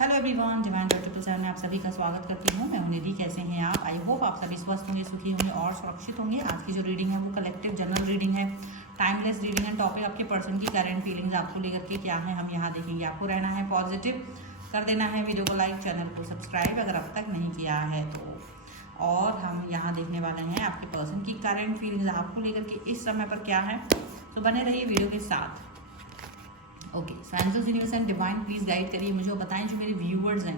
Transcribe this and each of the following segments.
Hello everyone, divine 777 में आप सभी का स्वागत करती हूँ। मैं हूं निधि। कैसे हैं आप? आई होप आप सभी स्वस्थ होंगे, सुखी होंगे और सुरक्षित होंगे। आज की जो रीडिंग है वो कलेक्टिव जनरल रीडिंग है, टाइमलेस रीडिंग है। टॉपिक आपके पर्सन की करंट फीलिंग्स आपको लेकर के क्या है हम यहाँ देखेंगे। आपको रहना है पॉजिटिव, कर देना है वीडियो को लाइक, चैनल को सब्सक्राइब अगर अब तक नहीं किया है तो। और हम यहाँ देखने वाले हैं आपके पर्सन की करंट फीलिंग्स आपको लेकर के इस समय पर क्या है। तो बने रहिए वीडियो के साथ। Okay, angels universe and divine please guide करिए मुझे, बताएं जो मेरे व्यूवर्स हैं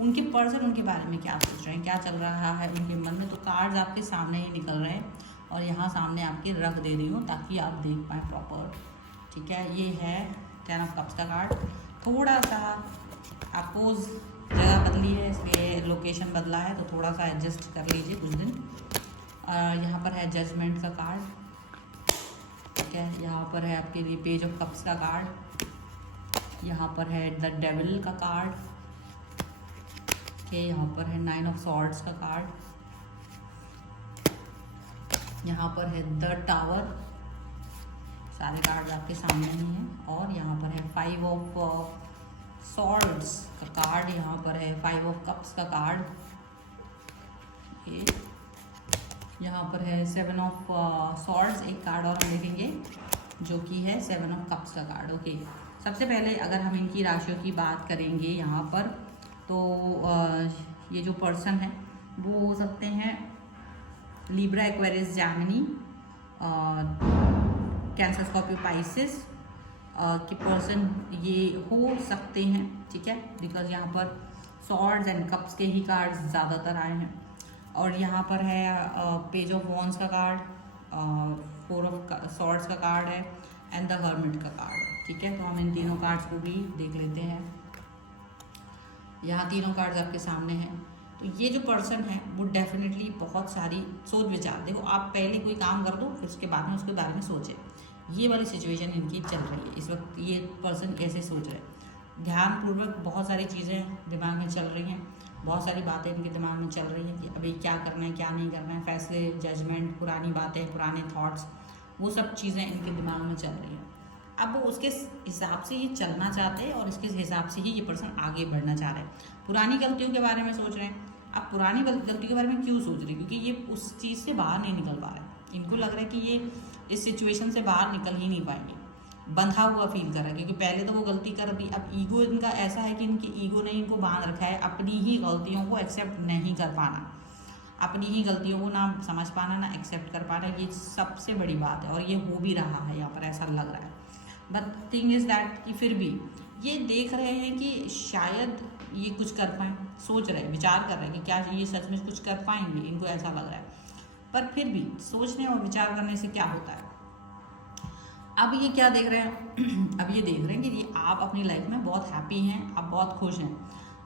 उनके पर्सन उनके बारे में क्या सोच रहे हैं, क्या चल रहा है उनके मन में। तो कार्ड्स आपके सामने ही निकल रहे हैं और यहाँ सामने आपके रख दे रही हूँ ताकि आप देख पाएँ प्रॉपर। ठीक है, ये है 10 ऑफ कप्स का कार्ड। थोड़ा सा अपोज जगह बदली है, इसलिए लोकेशन बदला है, तो थोड़ा सा एडजस्ट कर लीजिए कुछ दिन। यहाँ पर है जजमेंट का कार्ड। ठीक है, यहाँ पर है आपके लिए पेज ऑफ कप्स का कार्ड। यहाँ पर है द डेविल का कार्ड। के यहाँ पर है 9 ऑफ सॉर्ड्स का कार्ड। यहाँ पर है द टावर। सारे कार्ड आपके सामने ही हैं। और यहाँ पर है 5 ऑफ सॉर्ड्स का कार्ड। यहाँ पर है 5 ऑफ कप्स का कार्ड। यहाँ पर है 7 ऑफ सॉर्ड्स। एक कार्ड और हम देखेंगे जो कि है 7 ऑफ कप्स का कार्ड। ओके, सबसे पहले अगर हम इनकी राशियों की बात करेंगे यहाँ पर, तो ये जो पर्सन है वो हो सकते हैं Libra, Aquarius, Gemini, cancer, Scorpio, Pisces के पर्सन ये हो सकते हैं। ठीक है, बिकॉज यहाँ पर सॉर्ड्स एंड कप्स के ही कार्ड्स ज़्यादातर आए हैं। और यहाँ पर है पेज ऑफ वॉन्ड्स का कार्ड, 4 ऑफ सॉर्ड्स का कार्ड है एंड द हर्मिट का कार्ड। ठीक है, तो हम इन तीनों कार्ड्स को भी देख लेते हैं। यहाँ तीनों कार्ड्स आपके सामने हैं। तो ये जो पर्सन है वो डेफिनेटली बहुत सारी सोच विचार, देखो आप पहले कोई काम कर दो फिर उसके बाद में उसके बारे में सोचें। ये वाली सिचुएशन इनकी चल रही है इस वक्त। ये पर्सन कैसे सोच रहे हैं, ध्यानपूर्वक बहुत सारी चीज़ें दिमाग में चल रही हैं, बहुत सारी बातें इनके दिमाग में चल रही हैं कि अभी क्या करना है क्या नहीं करना है, फैसले, जजमेंट, पुरानी बातें, पुराने थॉट्स, वो सब चीज़ें इनके दिमाग में चल रही हैं। अब वो उसके हिसाब से ये चलना चाहते हैं और इसके हिसाब से ही ये पर्सन आगे बढ़ना चाह रहे हैं। पुरानी गलतियों के बारे में सोच रहे हैं। अब पुरानी गलती के बारे में क्यों सोच रहे हैं? क्योंकि ये उस चीज़ से बाहर नहीं निकल पा रहे। इनको लग रहा है कि ये इस सिचुएशन से बाहर निकल ही नहीं पाएंगे, बंधा हुआ फील कर रहा है। क्योंकि पहले तो वो गलती कर दी, अब ईगो इनका ऐसा है कि इनकी ईगो ने इनको बांध रखा है। अपनी ही गलतियों को एक्सेप्ट नहीं कर पाना, अपनी ही गलतियों को ना समझ पाना ना एक्सेप्ट कर पाना, ये सबसे बड़ी बात है। और ये हो भी रहा है यहाँ पर, ऐसा लग रहा है। बट थिंग इज़ दैट कि फिर भी ये देख रहे हैं कि शायद ये कुछ कर पाएँ, सोच रहे हैं, विचार कर रहे हैं कि क्या ये सच में कुछ कर पाएंगे, इनको ऐसा लग रहा है। पर फिर भी सोचने और विचार करने से क्या होता है। अब ये क्या देख रहे हैं अब ये देख रहे हैं कि ये आप अपनी लाइफ में बहुत हैप्पी हैं, आप बहुत खुश हैं।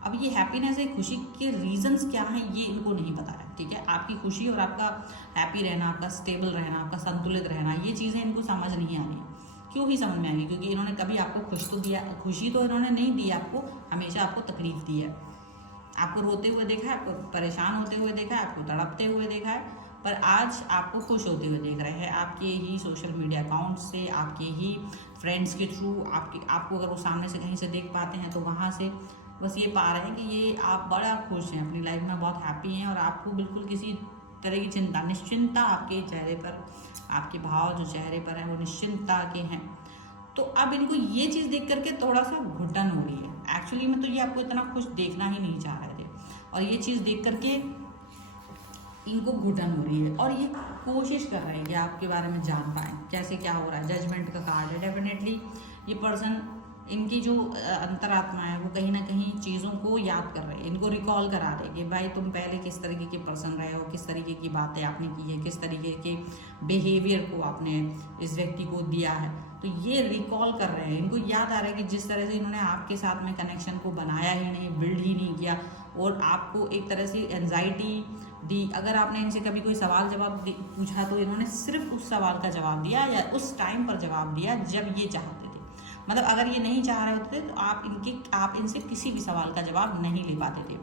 अब ये हैप्पीनेस है, खुशी के रीजंस क्या हैं ये इनको नहीं पता है। ठीक है, आपकी खुशी और आपका हैप्पी रहना, आपका स्टेबल रहना, आपका संतुलित रहना, ये चीज़ें इनको समझ नहीं आनी। क्यों ही समझ में आएंगी? क्योंकि इन्होंने कभी आपको खुश तो दिया, खुशी तो इन्होंने नहीं दी आपको, हमेशा आपको तकलीफ दी है। आपको रोते हुए देखा है, आपको परेशान होते हुए देखा है, आपको तड़पते हुए देखा है, पर आज आपको खुश होते हुए देख रहे हैं। आपके ही सोशल मीडिया अकाउंट से, आपके ही फ्रेंड्स के थ्रू, आपको अगर वो सामने से कहीं से देख पाते हैं तो वहाँ से बस ये पा रहे हैं कि ये आप बड़ा खुश हैं, अपनी लाइफ में बहुत हैप्पी हैं और आपको बिल्कुल किसी तरह की चिंता, निश्चिंता आपके चेहरे पर, आपके भाव जो चेहरे पर है वो निश्चिंता के हैं। तो अब इनको ये चीज़ देख करके थोड़ा सा घुटन हो रही है। एक्चुअली में तो ये आपको इतना खुश देखना ही नहीं चाह रहे थे और ये चीज़ देख करके इनको घुटन हो रही है और ये कोशिश कर रहे हैं कि आपके बारे में जान पाएँ कैसे क्या हो रहा है। जजमेंट का कार्ड है। डेफिनेटली ये पर्सन, इनकी जो अंतरात्मा है वो कहीं ना कहीं चीज़ों को याद कर रहे हैं, इनको रिकॉल करा रहे कि भाई तुम पहले किस तरीके के पर्सन रहे हो, किस तरीके की बातें आपने की है, किस तरीके के बिहेवियर को आपने इस व्यक्ति को दिया है। तो ये रिकॉल कर रहे हैं, इनको याद आ रहा है कि जिस तरह से इन्होंने आपके साथ में कनेक्शन को बनाया ही नहीं, बिल्ड ही नहीं किया और आपको एक तरह से एंजाइटी दी। अगर आपने इनसे कभी कोई सवाल जवाब पूछा तो इन्होंने सिर्फ उस सवाल का जवाब दिया या उस टाइम पर जवाब दिया जब ये चाहते थे। मतलब अगर ये नहीं चाह रहे होते तो आप इनसे किसी भी सवाल का जवाब नहीं ले पाते थे।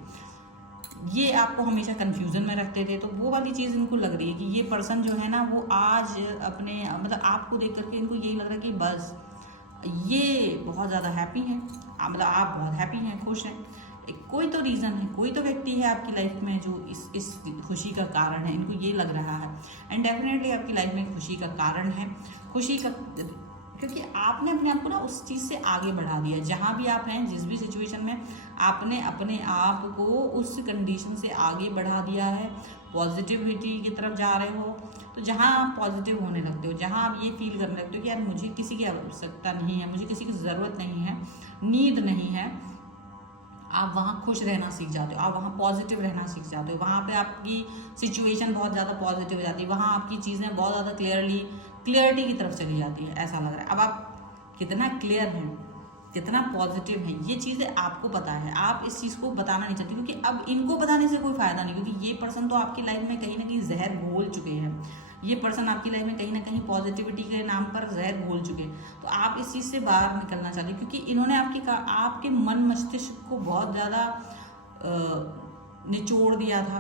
ये आपको हमेशा कन्फ्यूज़न में रखते थे। तो वो वाली चीज़ इनको लग रही है कि ये पर्सन जो है ना वो आज अपने मतलब आपको देख करके इनको यही लग रहा है कि बस ये बहुत ज़्यादा हैप्पी हैं, मतलब आप बहुत हैप्पी हैं, खुश हैं। कोई तो रीज़न है, कोई तो व्यक्ति है आपकी लाइफ में जो इस खुशी का कारण है, इनको ये लग रहा है। एंड डेफिनेटली आपकी लाइफ में खुशी का कारण है, खुशी का, क्योंकि आपने अपने आप को ना उस चीज़ से आगे बढ़ा दिया। जहाँ भी आप हैं, जिस भी सिचुएशन में, आपने अपने आप को उस कंडीशन से आगे बढ़ा दिया है, पॉजिटिविटी की तरफ जा रहे हो। तो जहाँ आप पॉजिटिव होने लगते हो, जहाँ आप ये फील करने लगते हो कि यार मुझे किसी की आवश्यकता नहीं है, मुझे किसी की ज़रूरत नहीं है, नीड नहीं है, आप वहाँ खुश रहना सीख जाते हो, आप वहाँ पॉजिटिव रहना सीख जाते हो। वहाँ पे आपकी सिचुएशन बहुत ज़्यादा पॉजिटिव हो जाती है, वहाँ आपकी चीज़ें बहुत ज़्यादा क्लियरिटी की तरफ चली जाती है। ऐसा लग रहा है अब आप कितना क्लियर हैं, कितना पॉजिटिव है, ये चीज़ें आपको पता है। आप इस चीज़ को बताना नहीं चाहते, क्योंकि अब इनको बताने से कोई फ़ायदा नहीं, क्योंकि ये पर्सन तो आपकी लाइफ में कहीं ना कहीं जहर घोल चुके हैं। ये पर्सन आपकी लाइफ में कहीं ना कहीं पॉजिटिविटी के नाम पर जहर घोल चुके हैं। तो आप इस चीज़ से बाहर निकलना चाहते हैं, क्योंकि इन्होंने आपके मन मस्तिष्क को बहुत ज़्यादा निचोड़ दिया था,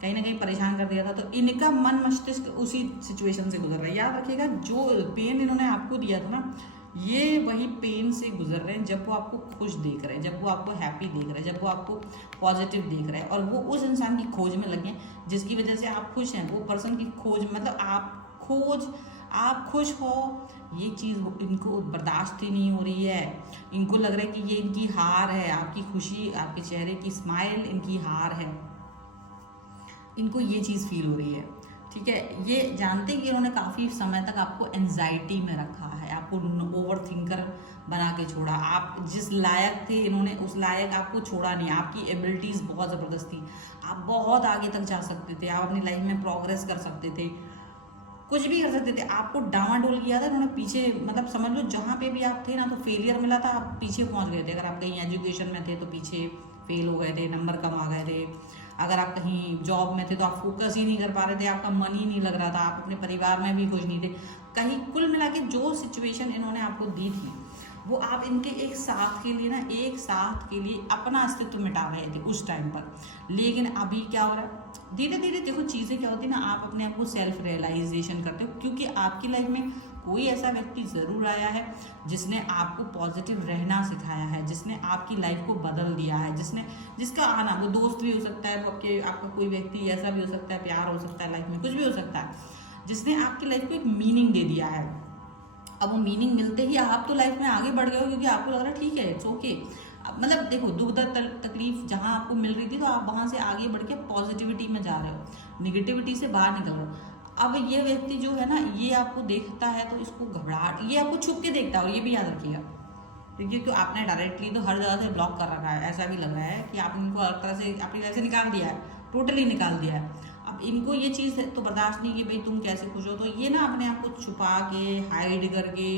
कहीं ना कहीं परेशान कर दिया था। तो इनका मन मस्तिष्क उसी सिचुएशन से गुजर रहा है। याद रखिएगा, जो पेन इन्होंने आपको दिया था ना, ये वही पेन से गुजर रहे हैं जब वो आपको खुश देख रहे हैं, जब वो आपको हैप्पी देख रहे हैं, जब वो आपको पॉजिटिव देख रहे हैं, और वो उस इंसान की खोज में लगे हैं जिसकी वजह से आप खुश हैं। वो पर्सन की खोज, मतलब आप खुश हो, ये चीज़ इनको बर्दाश्त ही नहीं हो रही है। इनको लग रहा है कि ये इनकी हार है, आपकी खुशी, आपके चेहरे की स्माइल इनकी हार है। इनको ये चीज़ फील हो रही है, ठीक है। ये जानते हैं कि इन्होंने काफ़ी समय तक आपको एंजाइटी में रखा है, आपको ओवर थिंकर बना के छोड़ा। आप जिस लायक थे, इन्होंने उस लायक आपको छोड़ा नहीं। आपकी एबिलिटीज़ बहुत ज़बरदस्त थी, आप बहुत आगे तक जा सकते थे, आप अपनी लाइफ में प्रोग्रेस कर सकते थे, कुछ भी कर सकते थे। आपको डामाडोल किया था इन्होंने पीछे, मतलब समझ लो जहाँ पे भी आप थे ना, तो फेलियर मिला था, आप पीछे पहुँच गए थे। अगर आप कहीं एजुकेशन में थे तो पीछे फेल हो गए थे, नंबर कम आ गए थे। अगर आप कहीं जॉब में थे तो आप फोकस ही नहीं कर पा रहे थे, आपका मन ही नहीं लग रहा था, आप अपने परिवार में भी खुश नहीं थे। कहीं कुल मिला के जो सिचुएशन इन्होंने आपको दी थी, वो आप इनके एक साथ के लिए अपना अस्तित्व मिटा रहे थे उस टाइम पर। लेकिन अभी क्या हो रहा है, धीरे धीरे देखो चीज़ें क्या होती है ना, आप अपने आप को सेल्फ रियलाइजेशन करते हो, क्योंकि आपकी लाइफ में कोई ऐसा व्यक्ति ज़रूर आया है जिसने आपको पॉजिटिव रहना सिखाया है, जिसने आपकी लाइफ को बदल दिया है, जिसका आना, वो दोस्त भी हो सकता है, वो आपका कोई व्यक्ति ऐसा भी हो सकता है, प्यार हो सकता है, लाइफ में कुछ भी हो सकता है, जिसने आपकी लाइफ को एक मीनिंग दे दिया है। अब वो मीनिंग मिलते ही आप तो लाइफ में आगे बढ़ गए हो, क्योंकि आपको लग रहा है ठीक है, इट्स ओके। मतलब देखो, दुख दर्द तकलीफ जहाँ आपको मिल रही थी, तो आप वहाँ से आगे बढ़ के पॉजिटिविटी में जा रहे हो, निगेटिविटी से बाहर निकल रहे हो। अब ये व्यक्ति जो है ना, ये आपको देखता है तो इसको घबराहट, ये आपको छुप के देखता है, और ये भी याद रखिएगा, क्योंकि आपने डायरेक्टली तो हर जगह से ब्लॉक कर रखा है। ऐसा भी लग रहा है कि आपने इनको हर तरह से अपनी लाइफ से निकाल दिया है, टोटली निकाल दिया है। अब इनको ये चीज़ तो बर्दाश्त नहीं कि भाई तुम कैसे खुश हो, तो ये ना अपने आप को छुपा के, हाइड करके,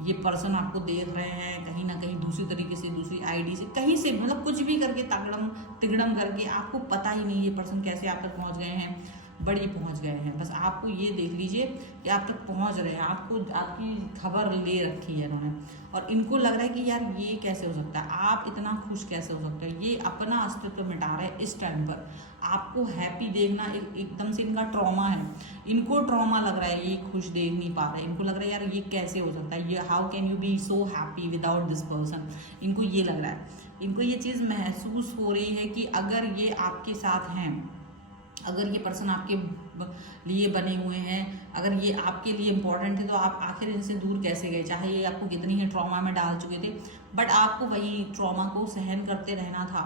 ये पर्सन आपको देख रहे हैं कहीं ना कहीं दूसरी तरीके से, दूसरी आईडी से, कहीं से, मतलब कुछ भी करके, तगड़म तिगड़म करके, आपको पता ही नहीं ये पर्सन कैसे आप तक पहुंच गए हैं, बड़ी पहुंच गए हैं। बस आपको ये देख लीजिए कि आप तक पहुंच रहे हैं, आपकी खबर ले रखी है इन्होंने, और इनको लग रहा है कि यार ये कैसे हो सकता है, आप इतना खुश कैसे हो सकते हैं। ये अपना अस्तित्व मिटा रहे हैं इस टाइम पर। आपको हैप्पी देखना एकदम से इनका ट्रॉमा है, इनको ट्रॉमा लग रहा है, ये खुश देख नहीं पा रहे, इनको लग रहा है यार ये कैसे हो सकता है, ये how can you be so happy without this person. इनको ये लग रहा है, इनको ये चीज़ महसूस हो रही है कि अगर ये आपके साथ हैं, अगर ये पर्सन आपके लिए बने हुए हैं, अगर ये आपके लिए इम्पोर्टेंट है, तो आप आखिर इनसे दूर कैसे गए, चाहे ये आपको कितनी ही ट्रॉमा में डाल चुके थे, बट आपको वही ट्रॉमा को सहन करते रहना था।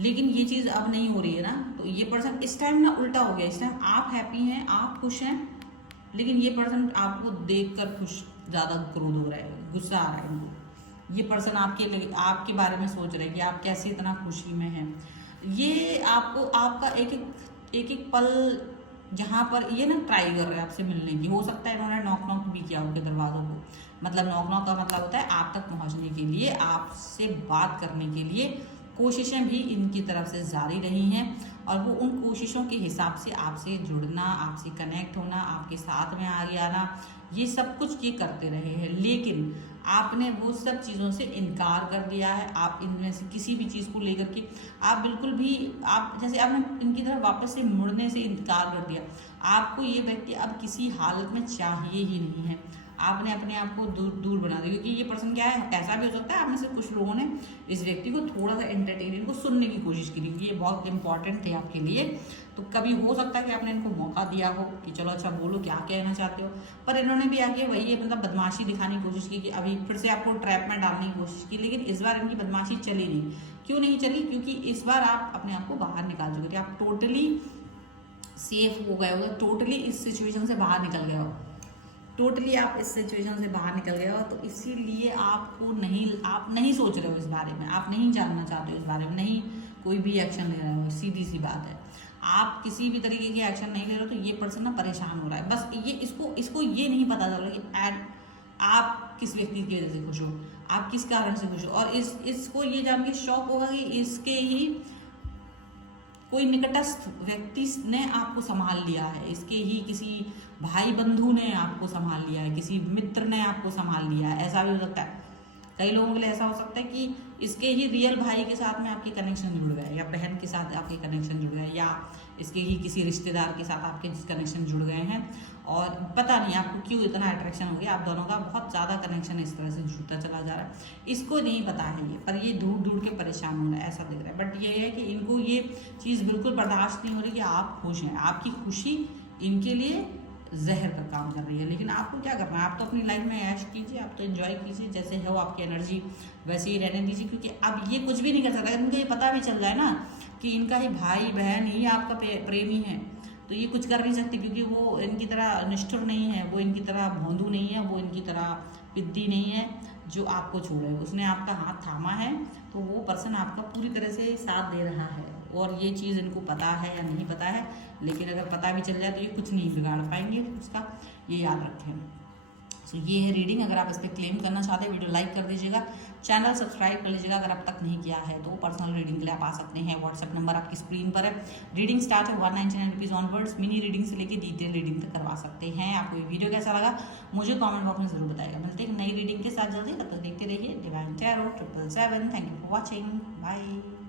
लेकिन ये चीज़ अब नहीं हो रही है ना, तो ये पर्सन इस टाइम ना उल्टा हो गया। इस टाइम आप हैप्पी हैं, आप खुश हैं, लेकिन ये पर्सन आपको देखकर खुश ज़्यादा क्रोध हो रहा है, गुस्सा आ रहा है इनको। ये पर्सन आपके बारे में सोच रहे हैं कि आप कैसे इतना खुशी में हैं। ये आपको आपका एक पल जहाँ पर ये ना ट्राई कर रहे हैं आपसे मिलने की, हो सकता है इन्होंने नॉक भी किया उनके दरवाज़ों को। मतलब नॉक का मतलब होता है आप तक पहुँचने के लिए, आपसे बात करने के लिए कोशिशें भी इनकी तरफ से जारी रही हैं, और वो उन कोशिशों के हिसाब से आपसे जुड़ना, आपसे कनेक्ट होना, आपके साथ में आगे आना, ये सब कुछ ये करते रहे हैं। लेकिन आपने वो सब चीज़ों से इनकार कर दिया है। आप इनमें से किसी भी चीज़ को लेकर के आप बिल्कुल भी, आप जैसे आपने इनकी तरफ वापस से मुड़ने से इनकार कर दिया। आपको ये व्यक्ति अब किसी हालत में चाहिए ही नहीं है, आपने अपने आप को दूर दूर बना दिया। क्योंकि ये पर्सन क्या है, ऐसा भी हो सकता है आप में से कुछ लोगों ने इस व्यक्ति को थोड़ा सा एंटरटेनिंग को सुनने की कोशिश की, क्योंकि ये बहुत इंपॉर्टेंट थे आपके लिए। तो कभी हो सकता है कि आपने इनको मौका दिया हो कि चलो अच्छा बोलो क्या कहना चाहते हो, पर इन्होंने भी आके वही मतलब बदमाशी दिखाने की कोशिश की कि अभी फिर से आपको ट्रैप में डालने की कोशिश की। लेकिन इस बार इनकी बदमाशी चली नहीं। क्यों नहीं चली? क्योंकि इस बार आप अपने आप को बाहर निकाल चुके थे, आप टोटली सेफ हो गए हो, टोटली इस सिचुएशन से बाहर निकल गए हो, टोटली आप इस सिचुएशन से बाहर निकल गए हो। तो इसीलिए आपको नहीं, आप नहीं सोच रहे हो इस बारे में, आप नहीं जानना चाहते हो इस बारे में, नहीं कोई भी एक्शन ले रहे हो। सीधी सी बात है, आप किसी भी तरीके के एक्शन नहीं ले रहे हो, तो ये पर्सन ना परेशान हो रहा है। बस ये इसको ये नहीं पता चल रहा कि आप किस व्यक्ति की वजह से खुश हो, आप किस कारण से खुश हो। और इसको ये जान के शौक होगा कि इसके ही कोई निकटस्थ व्यक्ति ने आपको संभाल लिया है, इसके ही किसी भाई बंधु ने आपको संभाल लिया है, किसी मित्र ने आपको संभाल लिया है। ऐसा भी हो सकता है, कई लोगों के लिए ऐसा हो सकता है कि इसके ही रियल भाई के साथ में आपके कनेक्शन जुड़ गए, या बहन के साथ आपके कनेक्शन जुड़ गए, या इसके ही किसी रिश्तेदार के साथ आपके कनेक्शन जुड़ गए हैं। और पता नहीं आपको क्यों इतना अट्रैक्शन हो गया, आप दोनों का बहुत ज़्यादा कनेक्शन इस तरह से जुड़ता चला जा रहा है। इसको नहीं पता है ये, पर ये ढूंढ ढूंढ के परेशान हो रहा है, ऐसा दिख रहा है। बट ये है कि इनको ये चीज़ बिल्कुल बर्दाश्त नहीं हो रही कि आप खुश हैं, आपकी खुशी इनके लिए जहर का काम कर रही है। लेकिन आपको क्या करना है, आप तो अपनी लाइफ में ऐश कीजिए, आप तो एंजॉय कीजिए, जैसे हो आपकी एनर्जी वैसे ही रहने दीजिए। क्योंकि अब ये कुछ भी नहीं कर सकता, इनको ये पता भी चल जाए ना कि इनका ही भाई बहन ही आपका प्रेमी है, तो ये कुछ कर नहीं सकते। क्योंकि वो इनकी तरह निष्ठुर नहीं है, वो इनकी तरह भोंदू नहीं है, वो इनकी तरह पिद्दी नहीं है जो आपको छोड़े। उसने आपका हाथ थामा है, तो वो पर्सन आपका पूरी तरह से साथ दे रहा है। और ये चीज़ इनको पता है या नहीं पता है, लेकिन अगर पता भी चल जाए तो ये कुछ नहीं बिगाड़ पाएंगे उसका, ये याद रखें। सो ये है रीडिंग। अगर आप इस पर क्लेम करना चाहते हैं, वीडियो लाइक कर दीजिएगा, चैनल सब्सक्राइब कर लीजिएगा अगर अब तक नहीं किया है तो। पर्सनल रीडिंग के लिए आप आ सकते हैं, व्हाट्सअप नंबर आपकी स्क्रीन पर है। रीडिंग स्टार्ट है 199 रुपीज़ ऑनवर्ड्स। मिनी रीडिंग से लेकर डिटेल रीडिंग तक करवा सकते हैं। आपको ये वीडियो कैसा लगा मुझे कॉमेंट बॉक्स में जरूर बताएगा। मिलते हैं नई रीडिंग के साथ जल्दी, तब तक देखते रहिए divine tarot 777। Thank you for watching, bye.